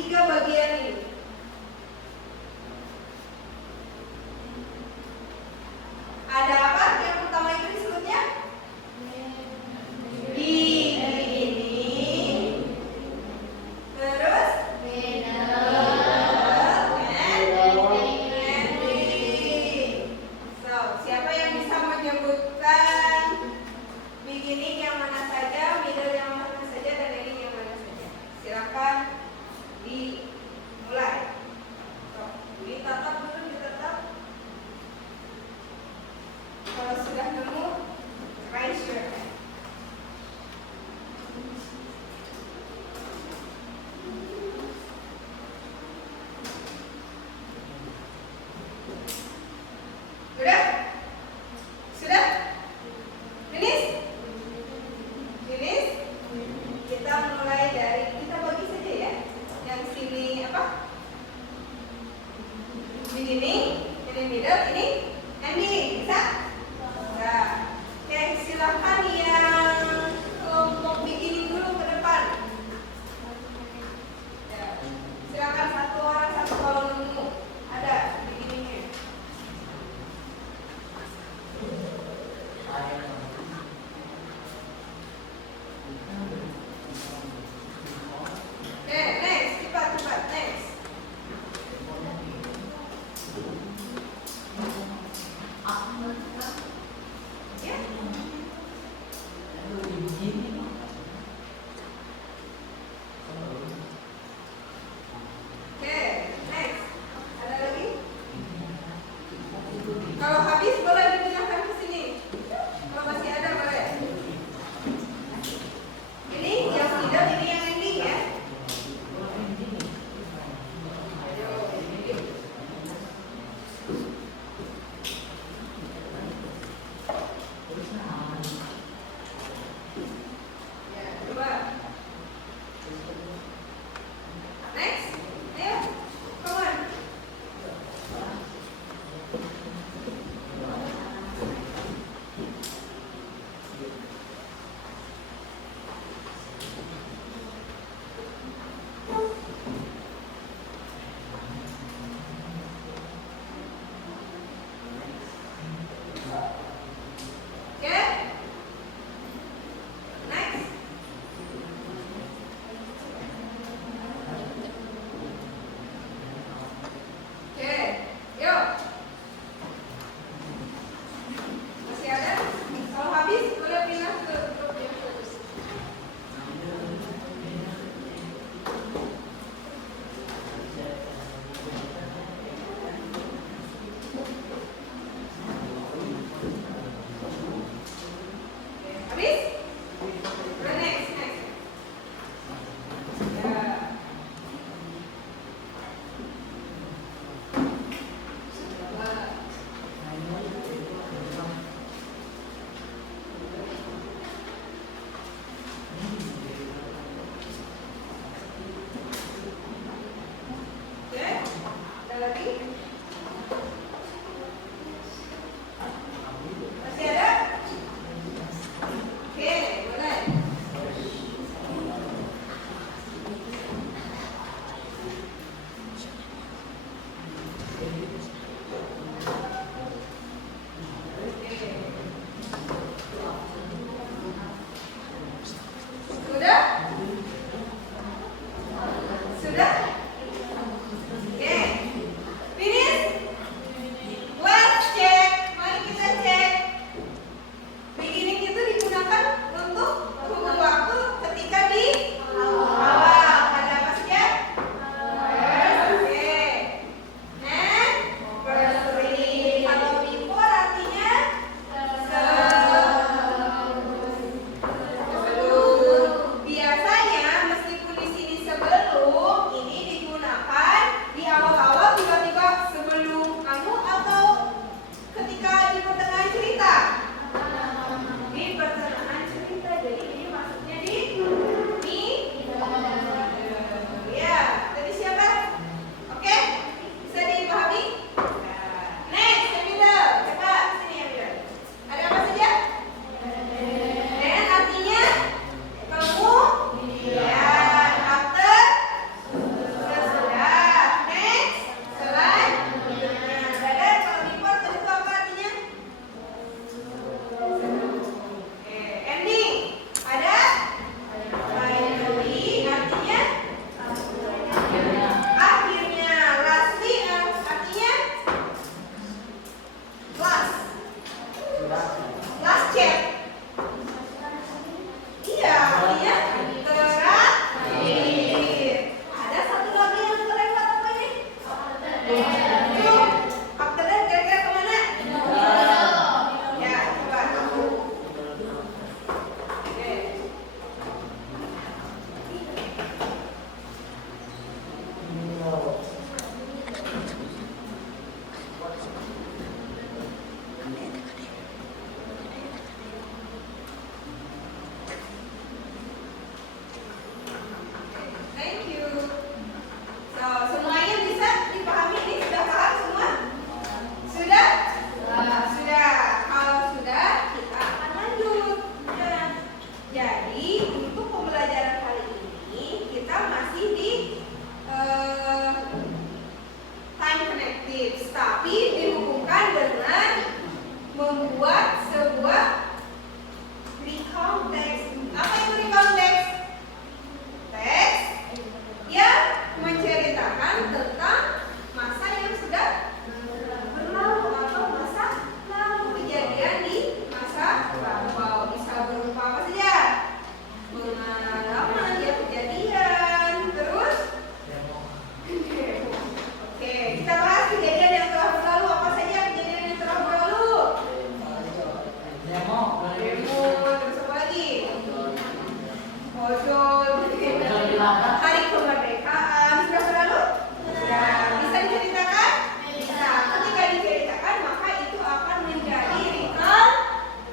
tiga bagian ini. Ada apa? Yang pertama itu disebutnya beginning. Terus ending. So, siapa yang bisa menyebutkan beginning yang mana saja, middle yang mana saja, dan ending yang mana saja? Silakan dimulai. So, ditatap dulu, ditatap. Kalau sudah nemu, raise your hand. Sudah? Sudah? Finish? Finish? Kita mulai dari, kita bagi saja ya. Yang sini apa? Beginning, ini middle, ini ending. Bisa? Nah, oke, silakan yang kelompok beginning dulu ke depan. Ya, silakan satu orang satu kalau nemu ada beginningnya. Oke, next, cepat next. Ya. Oke, next. Ada lagi? Kalau habis boleh dipindahkan ke sini. Kalau masih ada boleh. Ini yang middle, ini yang ending ya. Ayo, ini. Ya, coba. Next. Ayo, come on. Oke. Next. Oke, yuk. Masih ada? Kalau habis boleh pindah ke grup yang terus. Habis? Udah next. Ya. Oke, ada lagi? Masih ada? Oke, boleh. Sudah? Sudah? Oke. Finish? Let's check. Mari kita cek. Beginning itu digunakan untuk kurun waktu ketika di awal. Ada apa saja? Oke. And firstly. Kalau before artinya sebelum. Biasanya meskipun di sini sebelum, ini Thank you. So, semuanya bisa dipahami ini? Sudah paham semua? Sudah? Sudah. Kalau sudah, kita akan lanjut. Jadi, untuk pembelajaran kali ini, kita masih di time connectives, tapi dihubungkan dengan membuat sebuah recount text. Apa itu recount text? Teks yang menceritakan tentang masa yang sudah berlalu atau masa lalu, kejadian di masa lalu. Bisa berupa apa saja? Pengalaman, ya, kejadian, terus oke, kita bahas kejadian yang telah berlalu. Apa saja kejadian yang telah berlalu? Demo, terus apa lagi? Ojol, hari kemerdekaan sudah berlalu? Sudah. Bisa diceritakan? Bisa. Ketika diceritakan, maka itu akan menjadi recount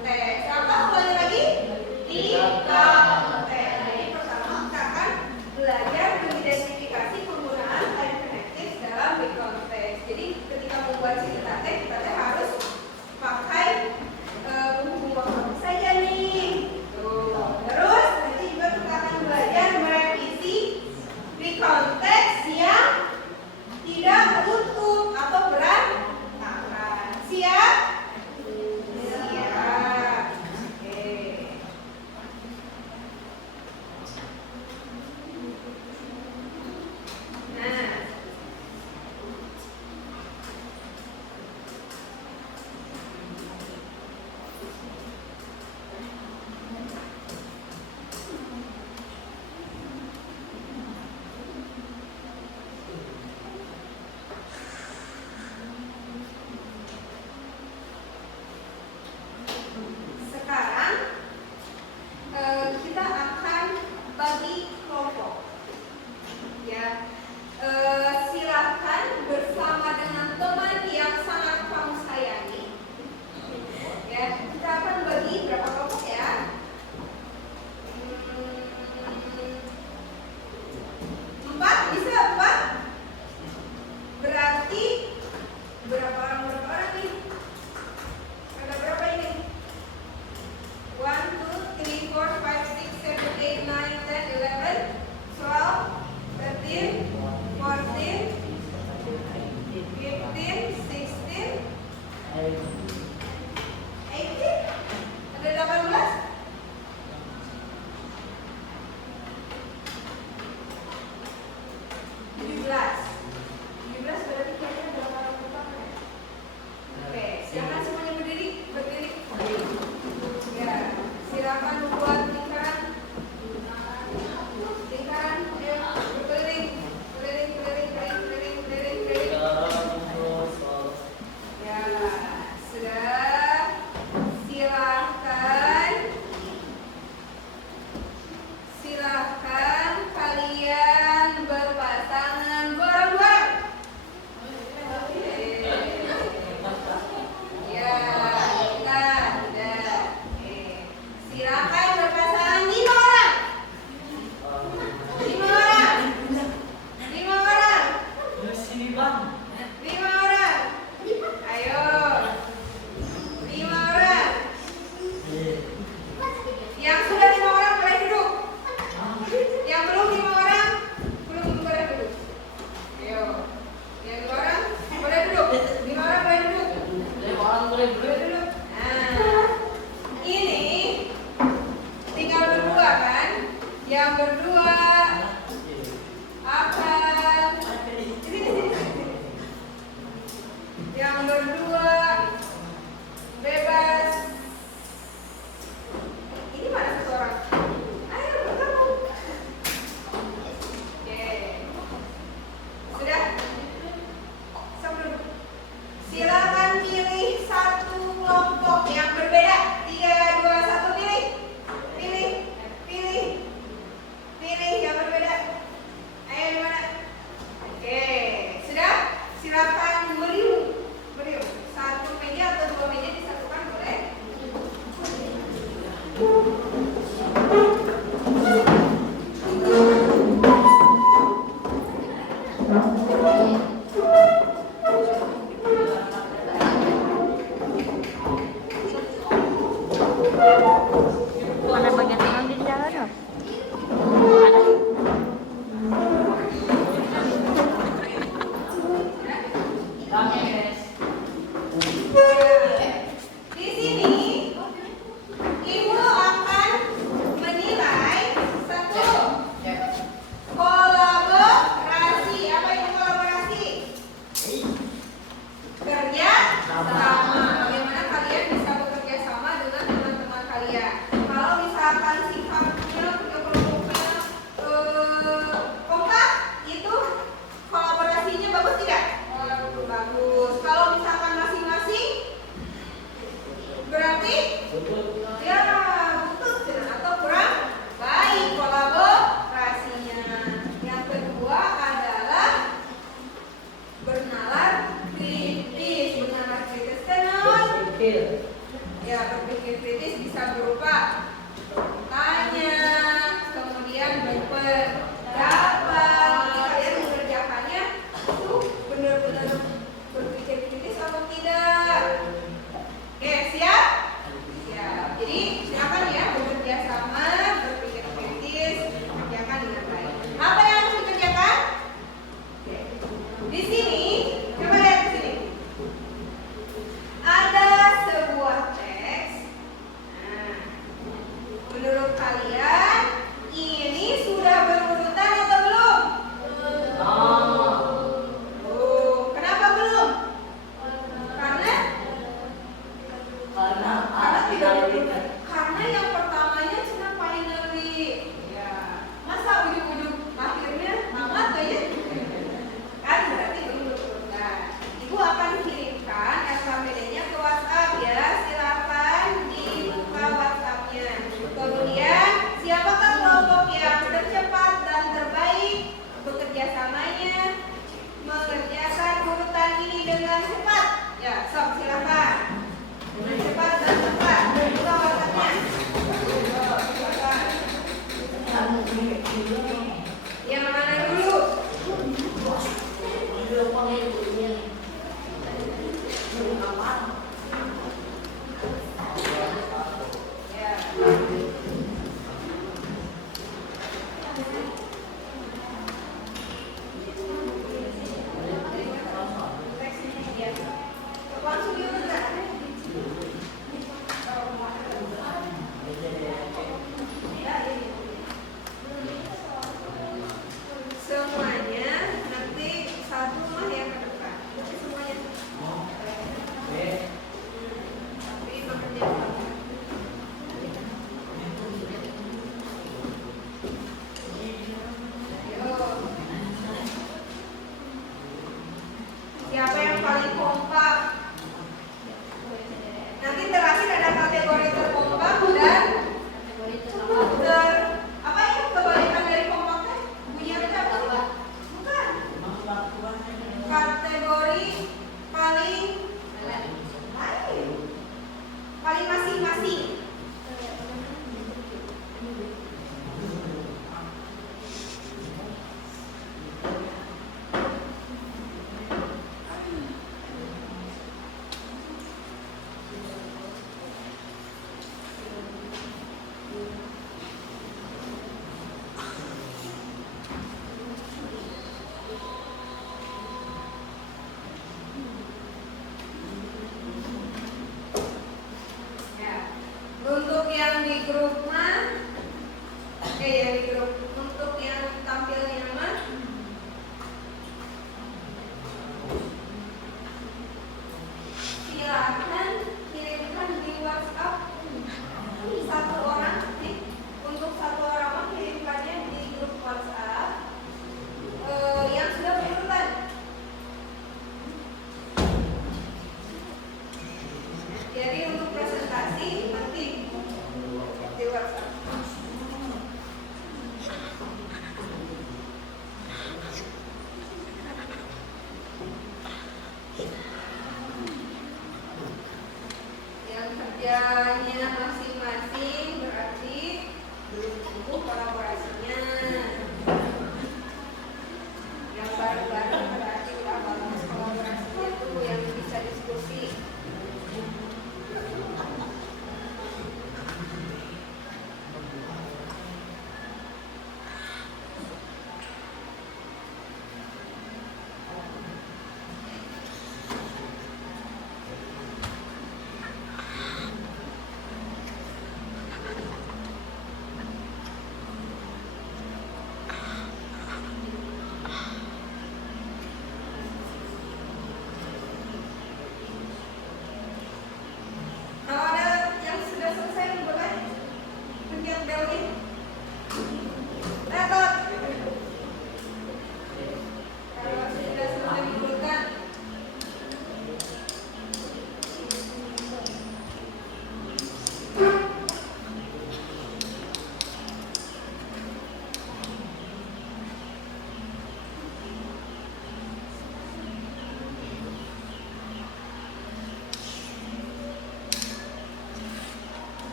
text. Apa ulangi lagi? Recount text. Jadi pertama kita akan belajar mengidentifikasi penggunaan time connectives dalam recount text. Jadi ketika membuat cerita teks, kita harus pakai penghubung waktu saja nih. Terus nanti juga kita akan belajar merevisi recount text yang tidak utuh atau berantakan. Siap? Siap. Oke. Nah, sekarang kita akan bagi kelompok. Ya, silakan bersama dengan teman yang sangat kamu sayangi. Ya, kita akan bagi berapa kelompok ya? 4, bisa 4? Berarti berapa orang nih? Ada berapa ini? 1, 2, 3, 4, 5, 6, 7, 8, 9, 10, 11, 12, 13, 14, 15, 16, 18. Ada 18? 17 berarti kira-kira berapa orang kelompok ya? Oke, silakan semuanya berdiri. Ya, silakan membuat lingkaran. Berkeliling. Ya, sudah. Silahkan kalian berpasangan dengan cepat. Ya, sok silakan. Dengan cepat dan cepat. Buka warnanya. Silakan. Yang mana dulu? Ya. Langsung diulang.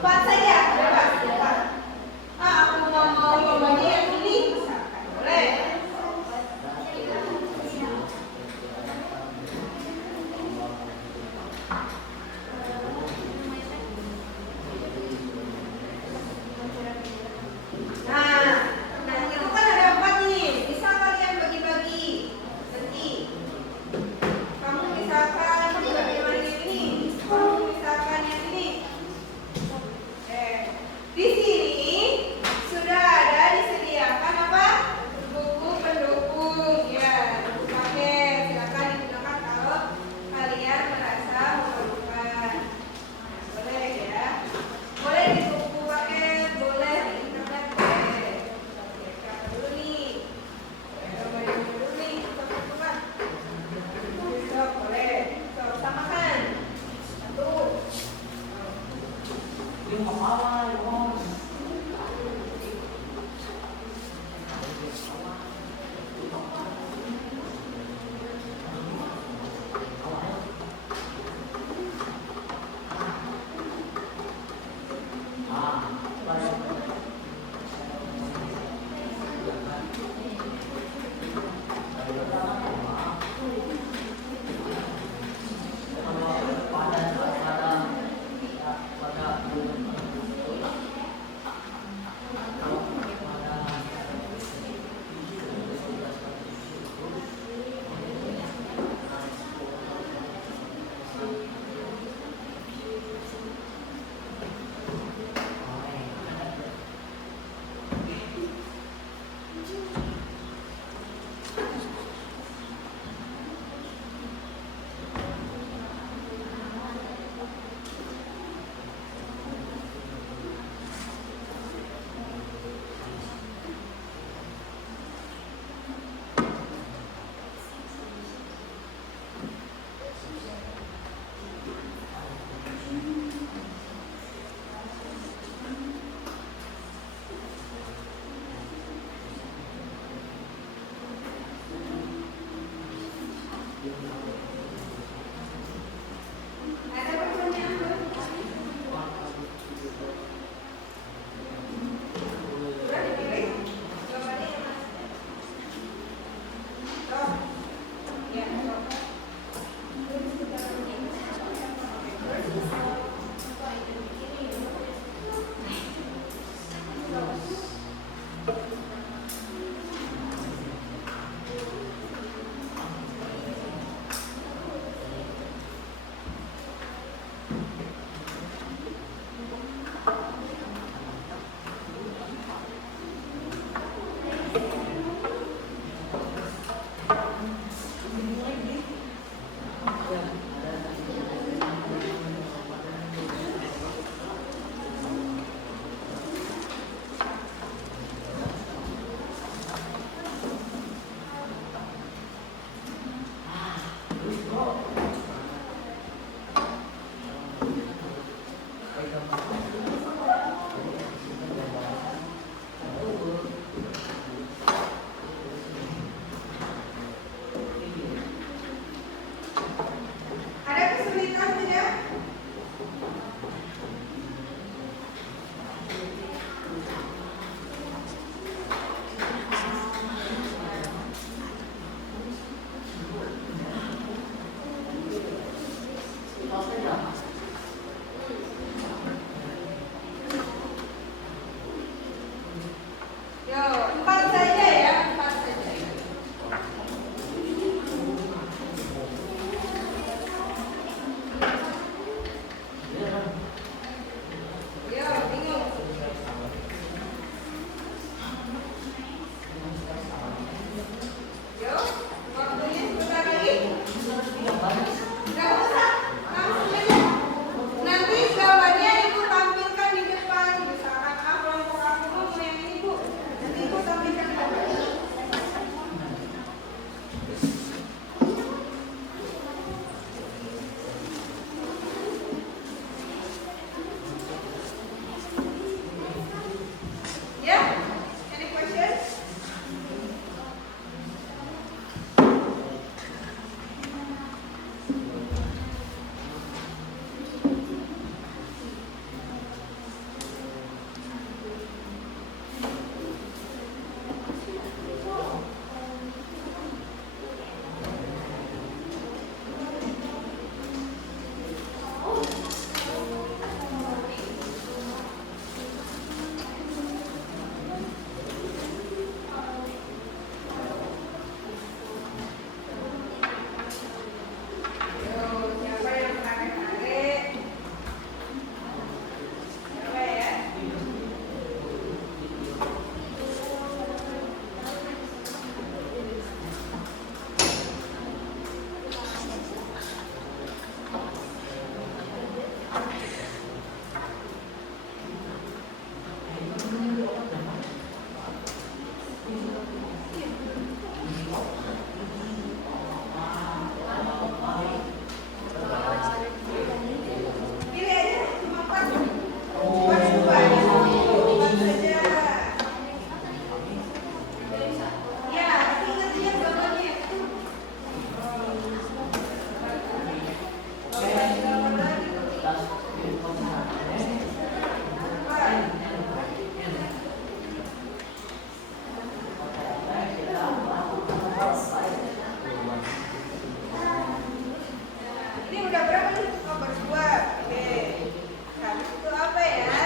4 saja, bebas, 4. Aku mau pembagi yang ini, misalkan boleh. Nah itu kan ada 4 nih. Bisa kalian bagi-bagi nanti. Kamu misalkan bagi-bagi yang ini, kamu misalkan yang ini. udah berapa nih? Oh, baru 2. Oke. Habis itu apa ya?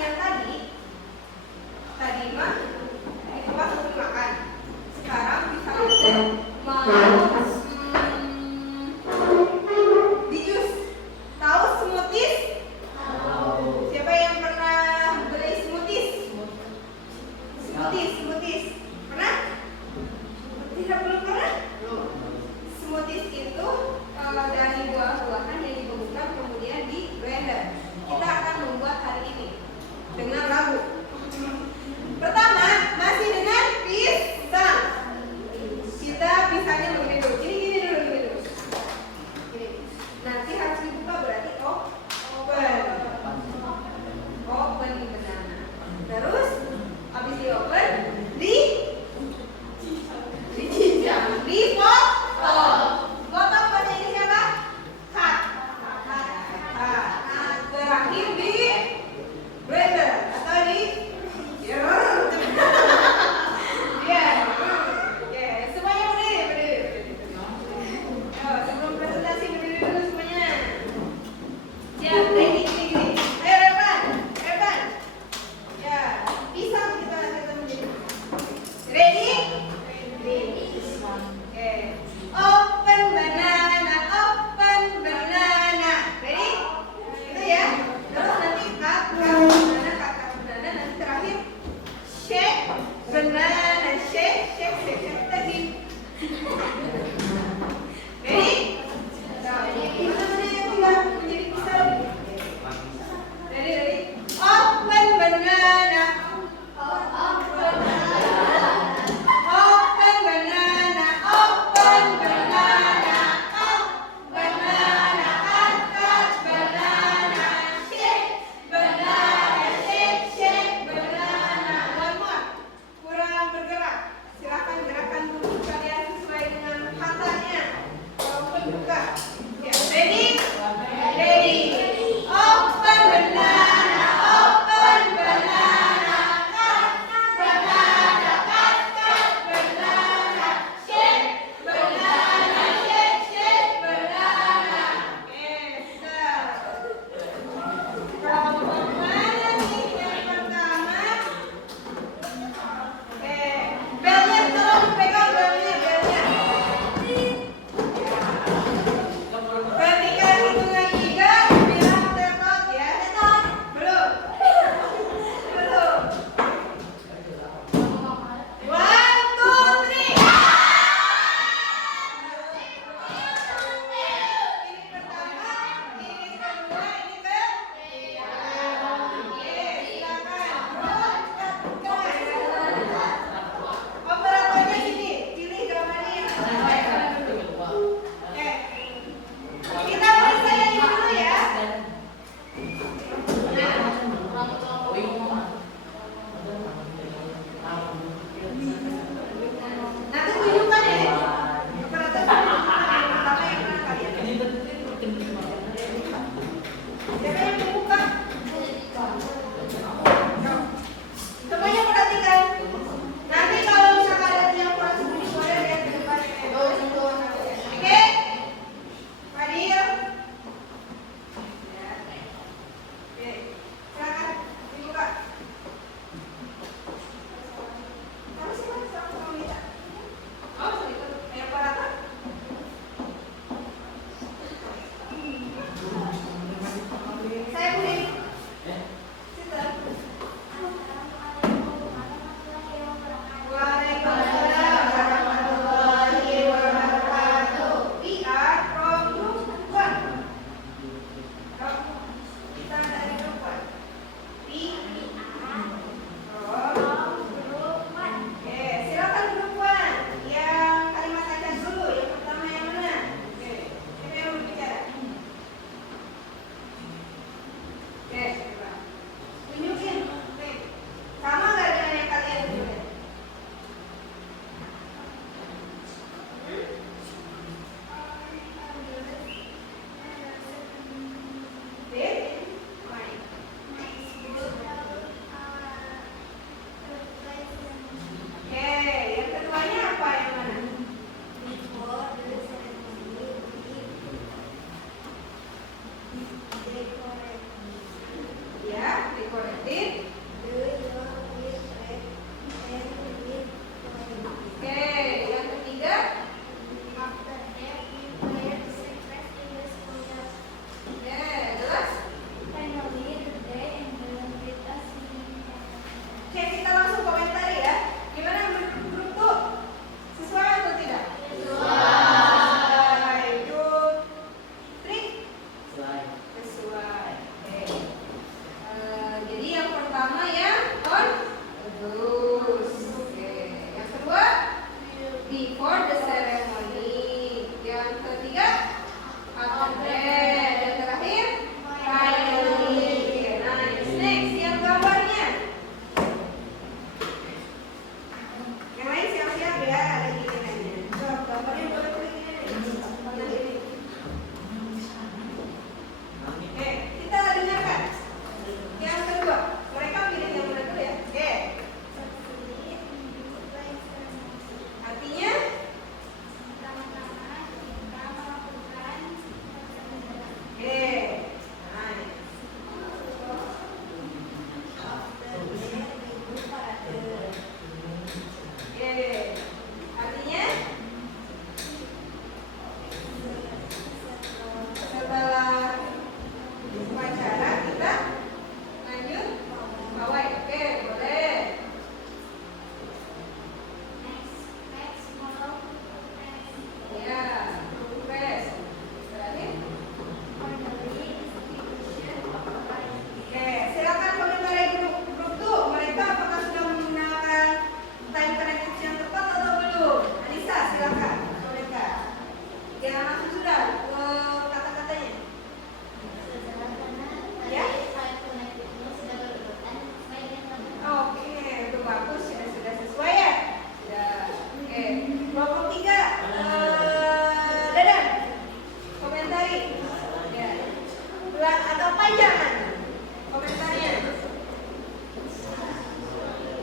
yang tadi mah itu pas untuk makan. Sekarang bisa mau di jus. Tahu smoothies? Siapa yang pernah beli smoothies? Smoothies. Pernah? Tidak, belum pernah? Smoothies itu kalau dari buah-buahan yang dibekukan kemudian di blender. Kita akan membuat hari ini dengan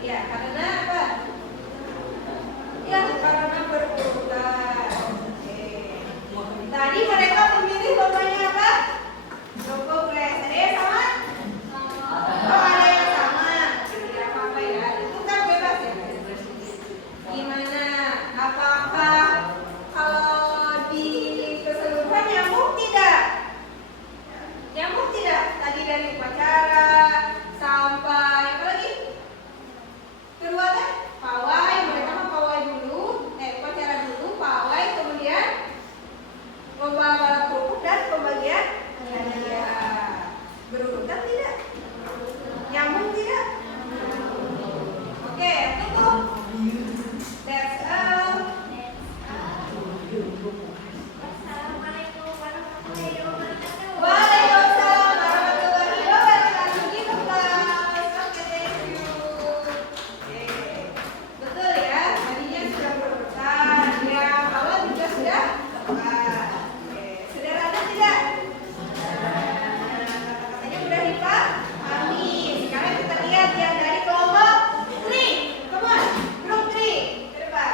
Ya, karena apa? Ya, karena berurutan. Oke. Tadi mereka memilih logonya apa? Logo Flash. Ada yang sama? Oh, ada yang sama. Tidak apa-apa ya. Itu kan bebas ya. Gimana? Apakah kalau di keseluruhan nyambung tidak? Nyambung tidak? Tadi dari upacara sampai apa lagi? Kedua kan? Pawai, mereka mau pawai dulu, upacara dulu, pawai, kemudian lomba balap kerupuk dan pembagian hadiah. Berurutan tidak? Nyambung tidak? Oke, tunggu. That's all. Assalamualaikum warahmatullahi wabarakatuh. Waalaikumsalam warahmatullahi wabarakatuh. Gitu, Mas. Oke, thank you. Oke. Betul ya, tadinya sudah berurutan. Yang awal juga sudah tepat. Oke. Sederhana tidak? Kata-katanya mudah dipahami. Sekarang kita lihat yang dari kelompok 3. Come on, grup 3. Ke depan.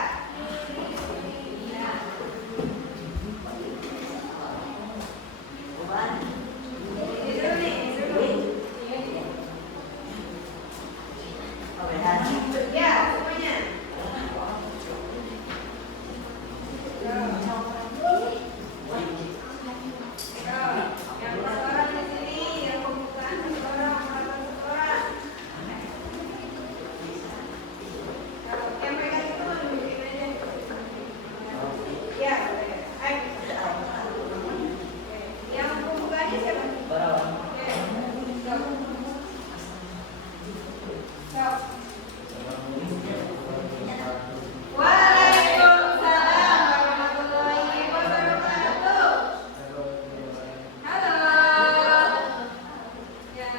Ini dulu nih, ini dulu. Ya, semuanya. Yang bersuara di sini, yang pembukaan bersuara, penghormatan bersuara. Yang pegang itu nunjukin aja. Ya, boleh. Ayo. Yang pembukaannya siapa? Oke. Stop. Waalaikumsalam warahmatullahi wabarakatuh. Halo. Ya.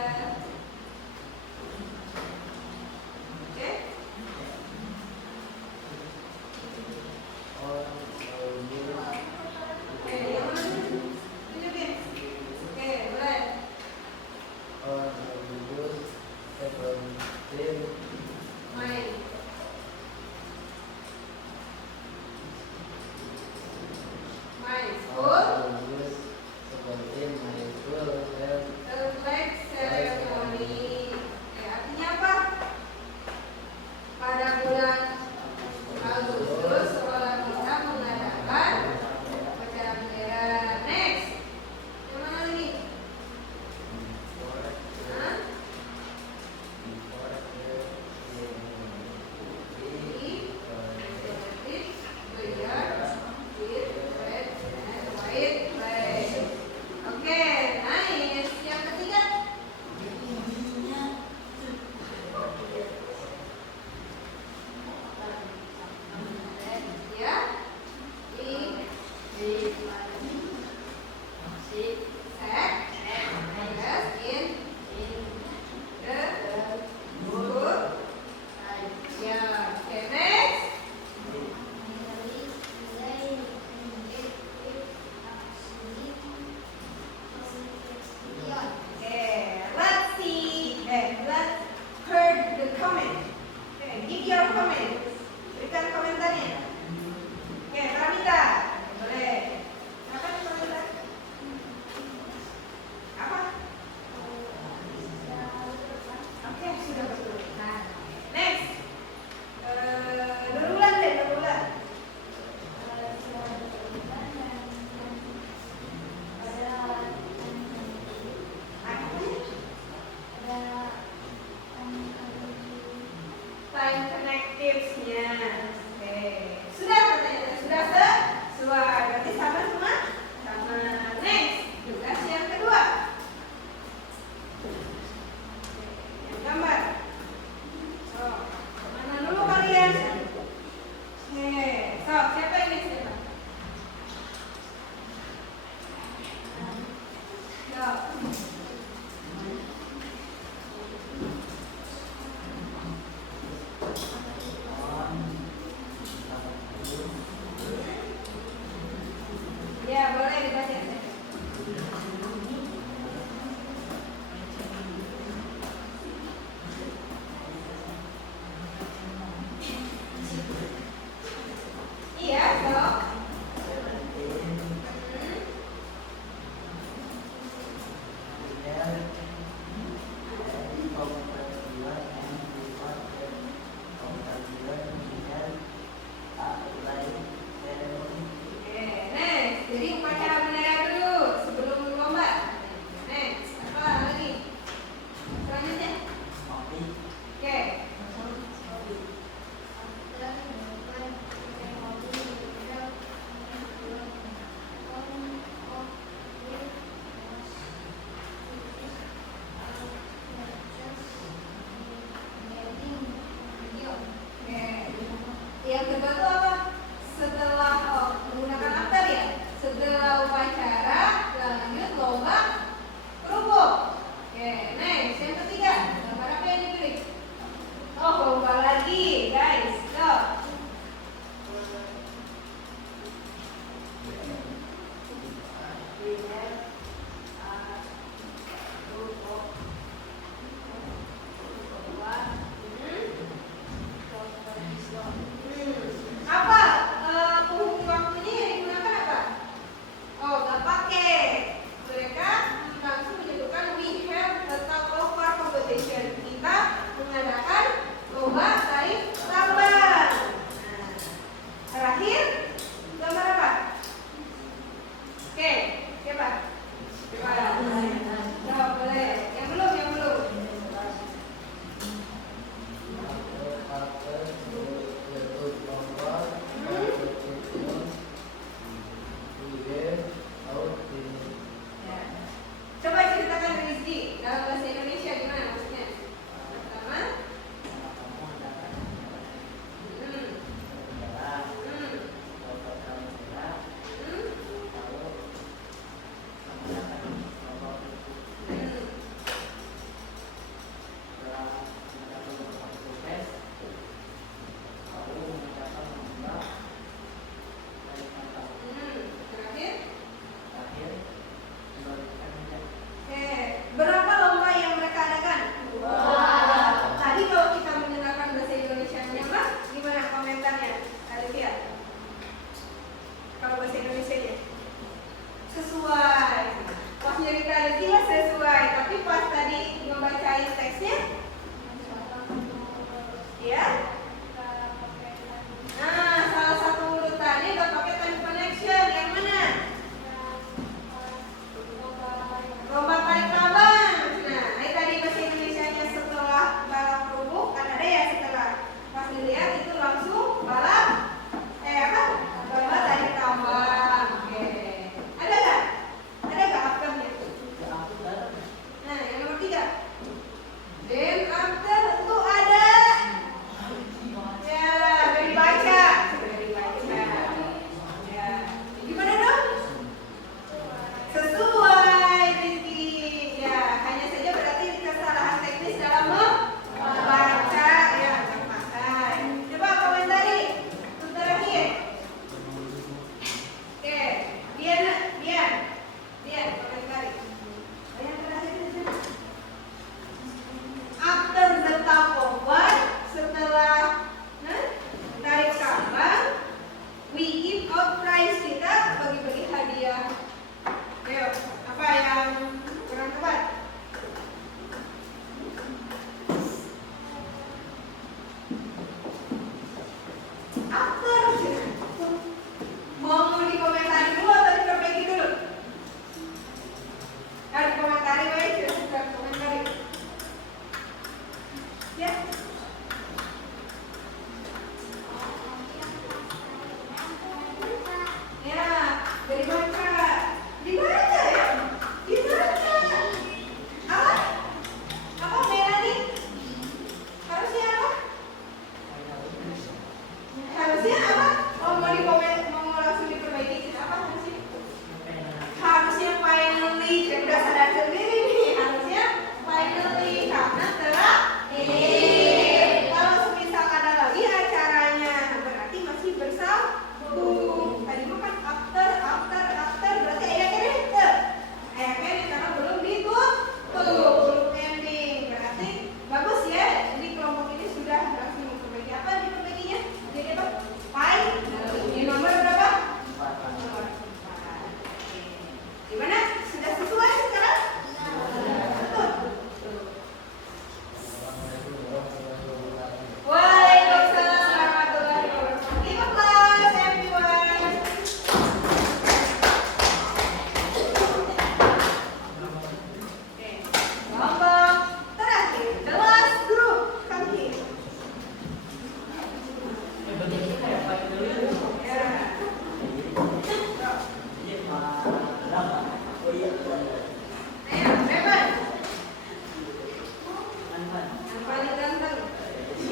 Oke. Oke, yang mana? Tunjukin. Oke, boleh. Main. Main. School. Flag ceremony. Artinya apa? Pada bulan Agustus sekolah kita mengadakan upacara bendera. Next. Yang mana lagi? Hah? Oke, nice. Yang ketiga. Ya. Next. Let's see. Let's heard the comment. Give your comment. Berikan komentarnya. Pramita. Boleh. Apa nih komentar? Apa? Oke, sudah betul. Next. Nurbulan deh, Nurbulan. Time connectives-nya. Oke. Sudah katanya, sudah sesuai. Berarti sama semua? Sama. Next. Tugas yang kedua. Yang gambar. Oh, mana dulu kalian? So, siapa ini siapa? Yo.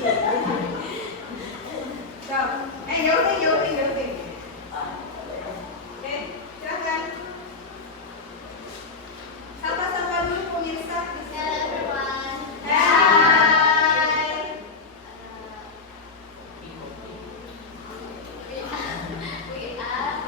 So, jauhin. Oke, silakan. Sapa-sapa dulu pemirsa. Hello everyone. Hai. We are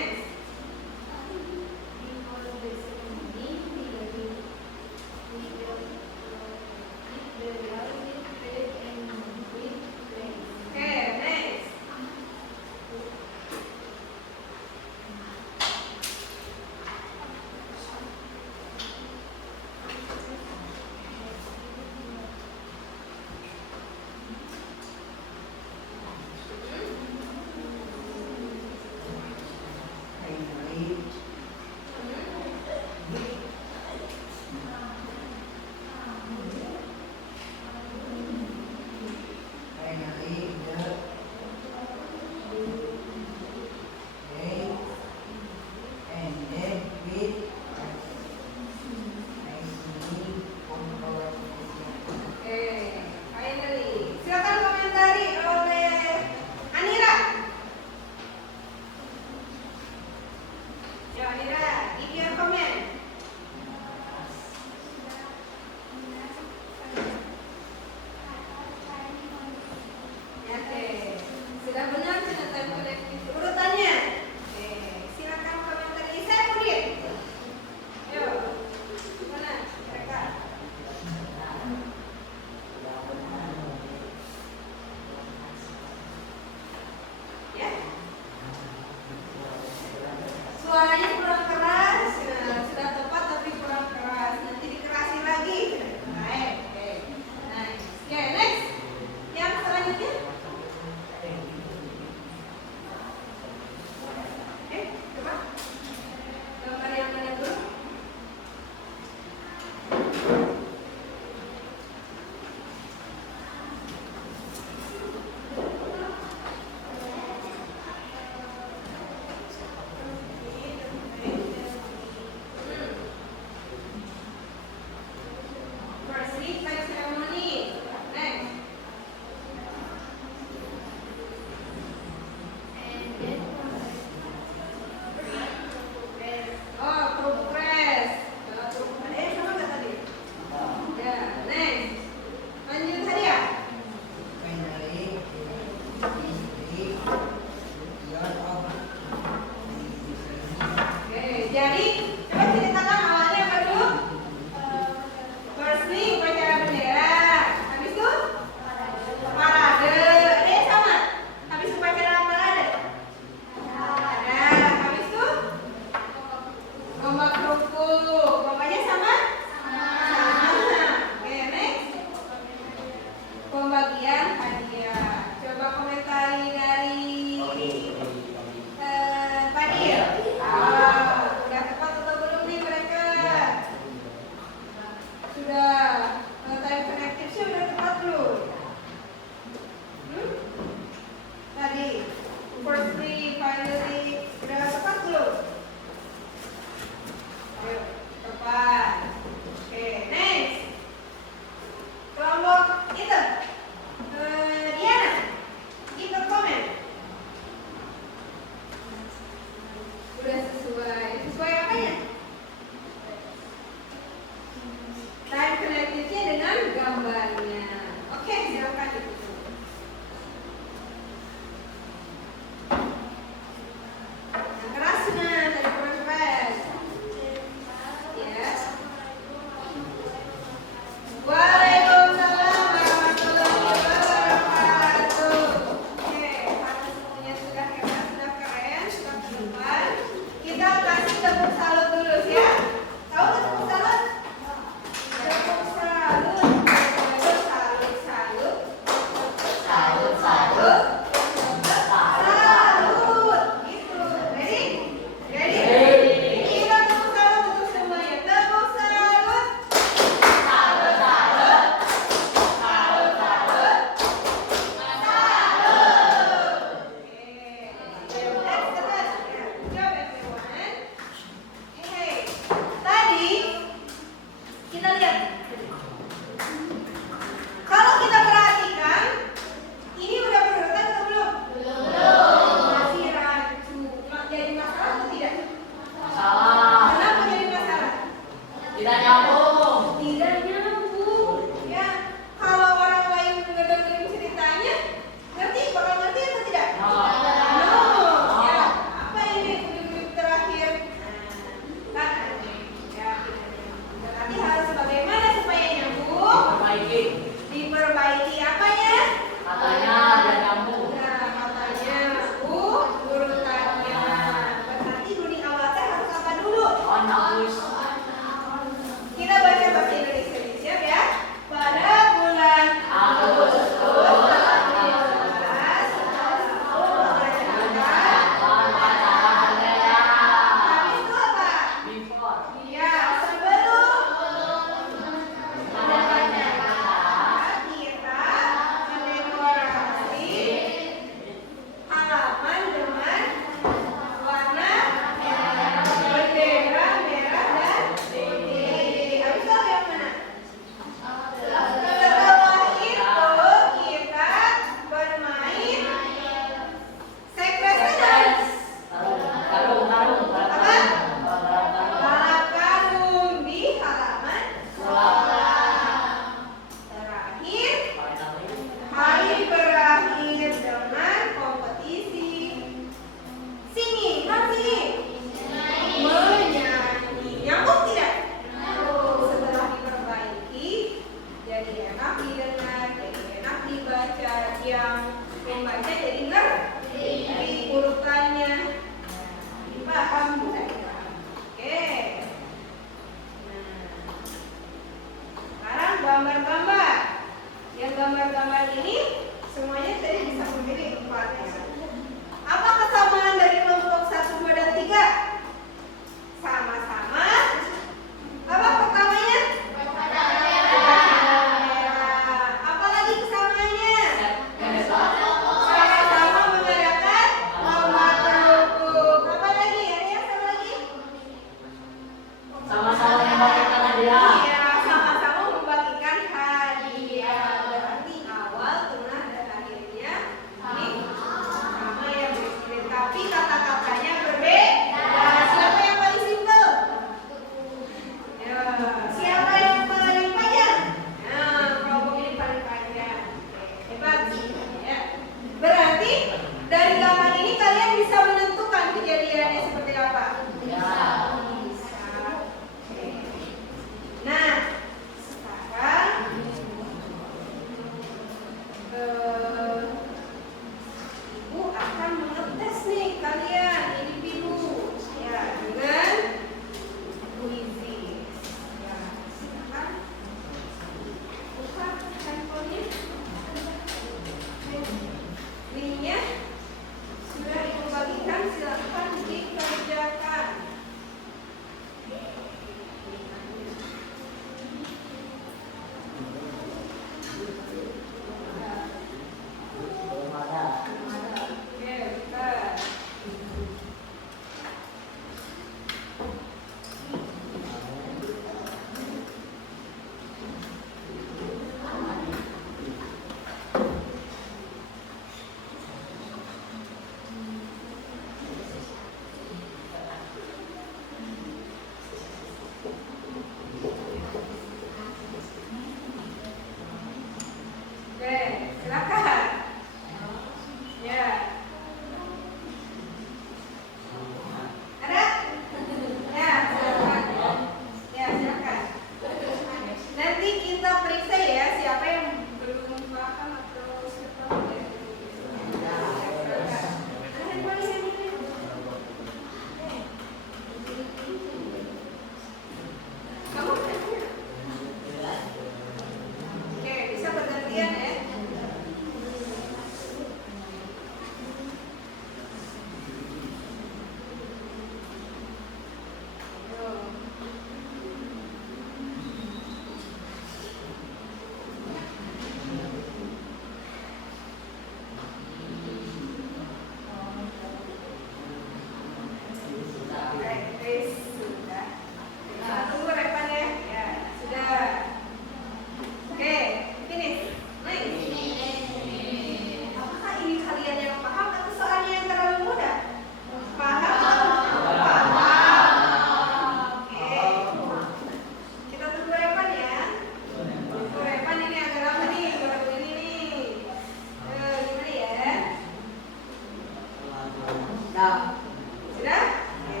Sudah? Oke.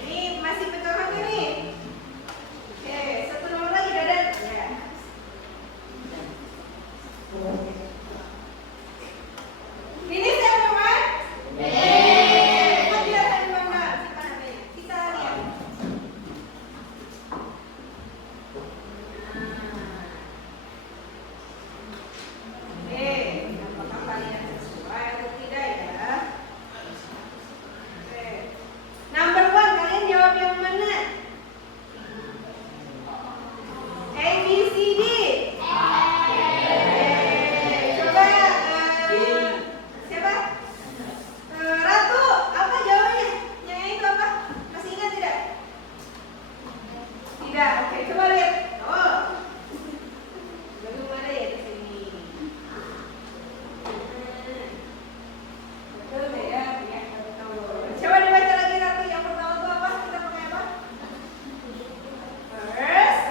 Ini masih pegangan ini. Oke, satu nomor lagi Dadan. Ya. Ini siapa teman? Coba dilihat di mana? Siapa namanya? Kita lihat. Oke, apakah kalian sesuai atau tidak ya? Oke. Number one, kalian jawab yang mana? A, B, C, D. Coba siapa? Ratu, apa jawabannya? Yang itu apa? Masih ingat tidak? Tidak. Oke, coba lihat. Oh, belum ada ya di sini. Betul deh ya, ya betul. Coba dibaca lagi Ratu. Yang pertama itu apa? Kita pakai apa? First,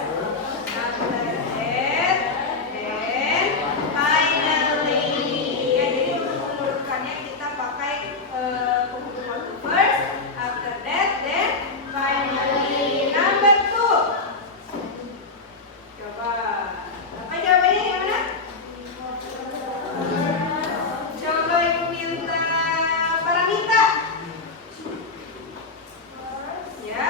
after that, then finally. Ya, jadi untuk menurutkannya kita pakai penghubungan to first, after that, then finally. Number two. Coba. Apa jawabannya yang mana? Coba ibu minta Paramita. Ya.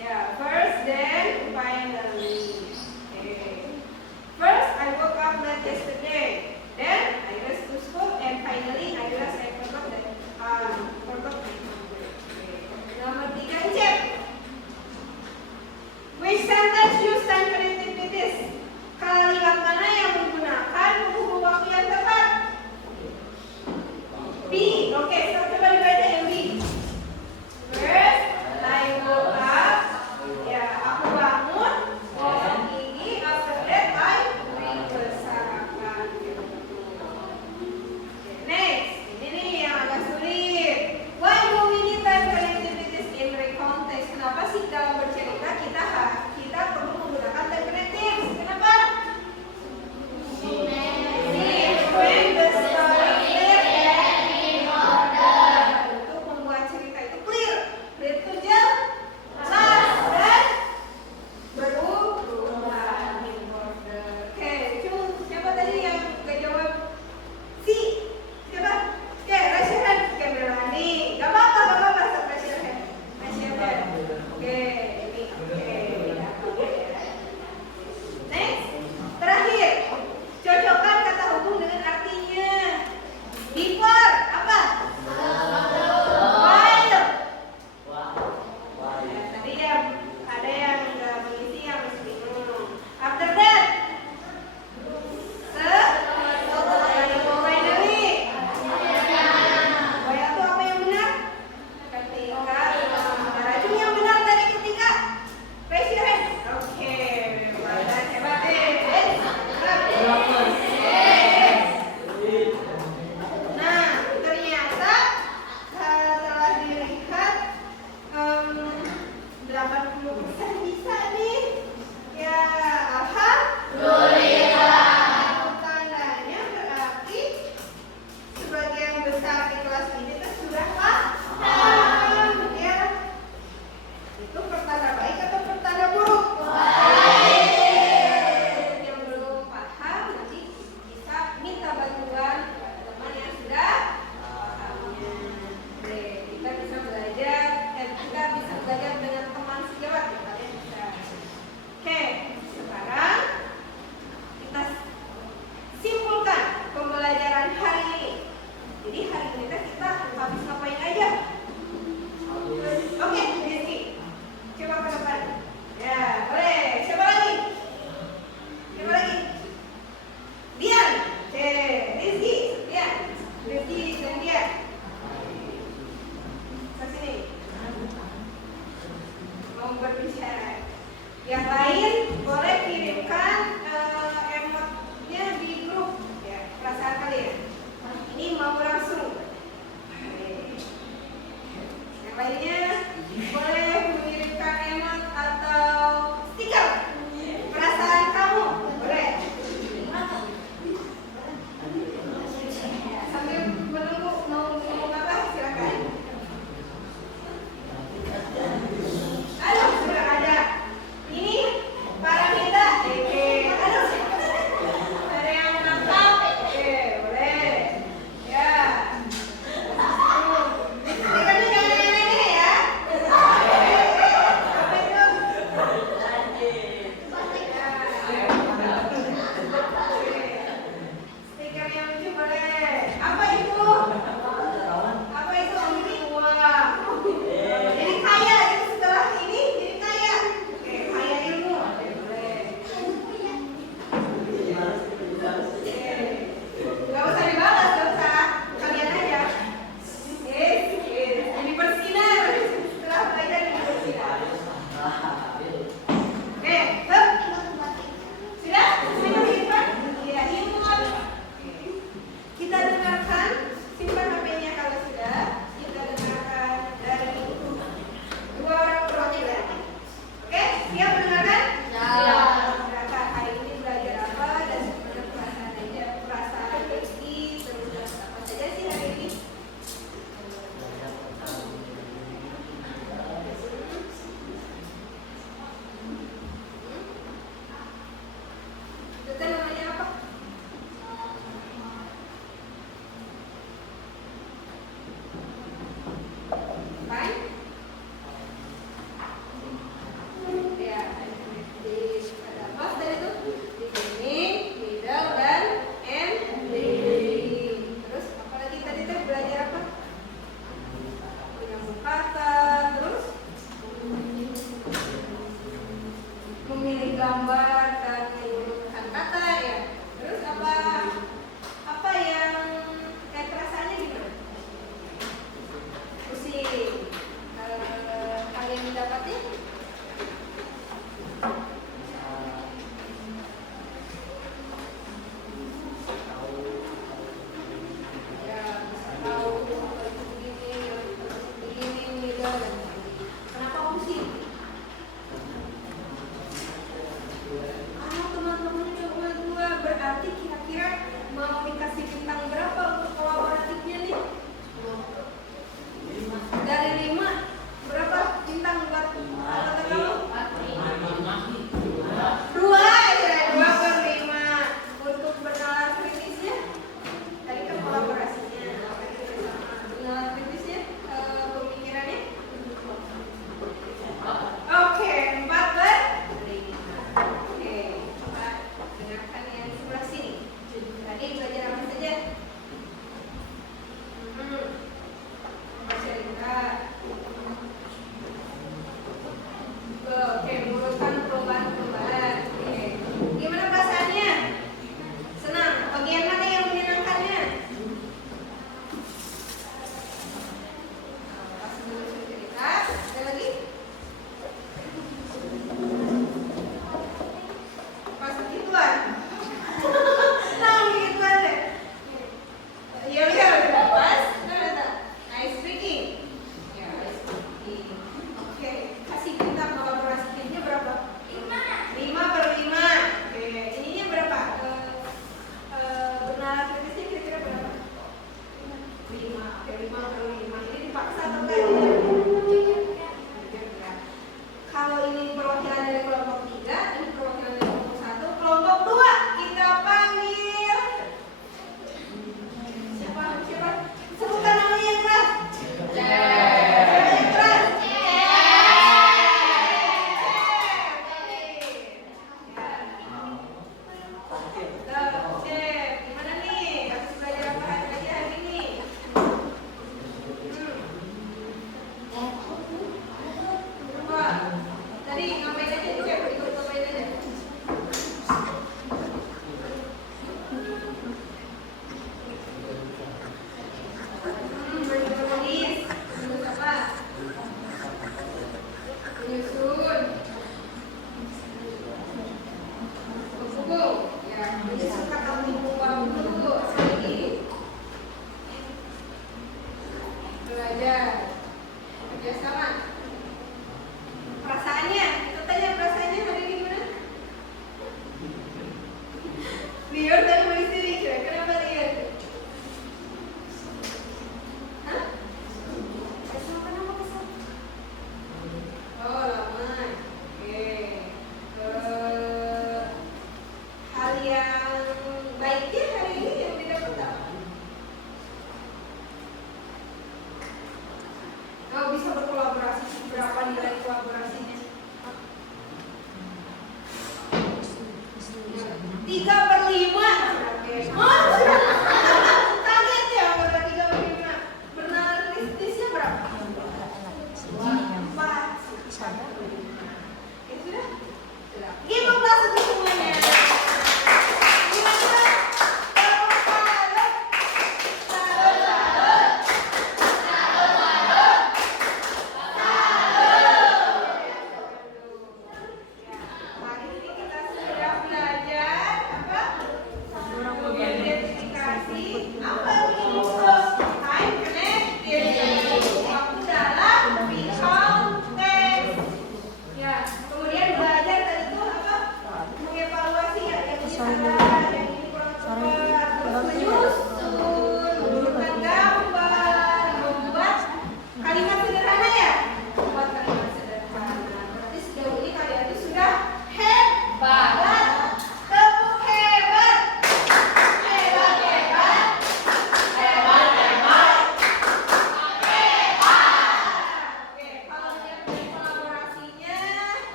Ya, first then finally. Okay. First I woke up late yesterday. Then I rushed to school and finally I realized I forgot my homework. Okay. Nomor 3 cek. Which sentence use time connected with this? Kalimat mana yang menggunakan hubungan waktu yang tepat? B. Oke, so coba dibaca yang B. First, I woke up. Ya, aku bangun. Dan ini after that I sarapan. Next, ini nih yang agak sulit. Why do we need time connected with this in context? Kenapa sih dalam bercerita kita perlu menggunakan time connected? Kenapa? When the story clear and in order. Untuk membuat cerita itu clear to jelas dan berubah in order. Oke, siapa tadi yang gak jawab? C. Siapa? Oke, raise your hand. Oke, Melani. Gak apa-apa, stop raise your hand. Raise your hand. Oke, ini oke. Next, terakhir, cocokkan kata hubung dengan artinya. Before, apa? While. Ya, tadi ya ada yang nggak mengisi yang masih bingung. After that, finally. While itu apa yang benar? Ketika racun yang benar tadi ketika raise your hand. Oke, hebat deh. Nah, ternyata setelah dilihat 80% bisa nih. Ya, alhamdulillah. Tandanya berarti sebagian besar di kelas ini kan sudah paham, ya. Itu pertanda baik atau pertanda buruk? Yang belum paham nanti bisa minta bantuan kepada teman yang sudah pahamnya. Oke, kita bisa belajar dengan teman sejawat ya, kalian bisa. Oke, sekarang kita simpulkan pembelajaran hari ini. Jadi hari ini kita habis ngapain aja? Oke, Rizky. Coba ke depan. Ya, boleh. Siapa lagi? Dian. Rizky. Dian. Rizky dan Dian. Ke sini. Mau berbicara. Yang lain boleh kirimkan emotnya di grup ya, perasaan kalian. Ini mau langsung. Yang lainnya boleh mengirimkan emot atau stiker perasaan kamu, boleh. Sambil menunggu mau 5. Oke, 5/5. Ini dipaksa atau enggak? Kalau ini perwakilan dari kelompok 3, ini perwakilan dari kelompok 1, kelompok 2 kita panggil siapa? Sebutkan namanya yang keras. Yang keras. Gimana nih? Habis belajar apa aja hari ini? Coba. Tadi ngapain aja tuh? Ikut ngapain aja? Menulis. Menulis apa? Menyusun. Buku. Ya, menyusun kata buku baru dulu. Sekali. Belajar. Kerjasama.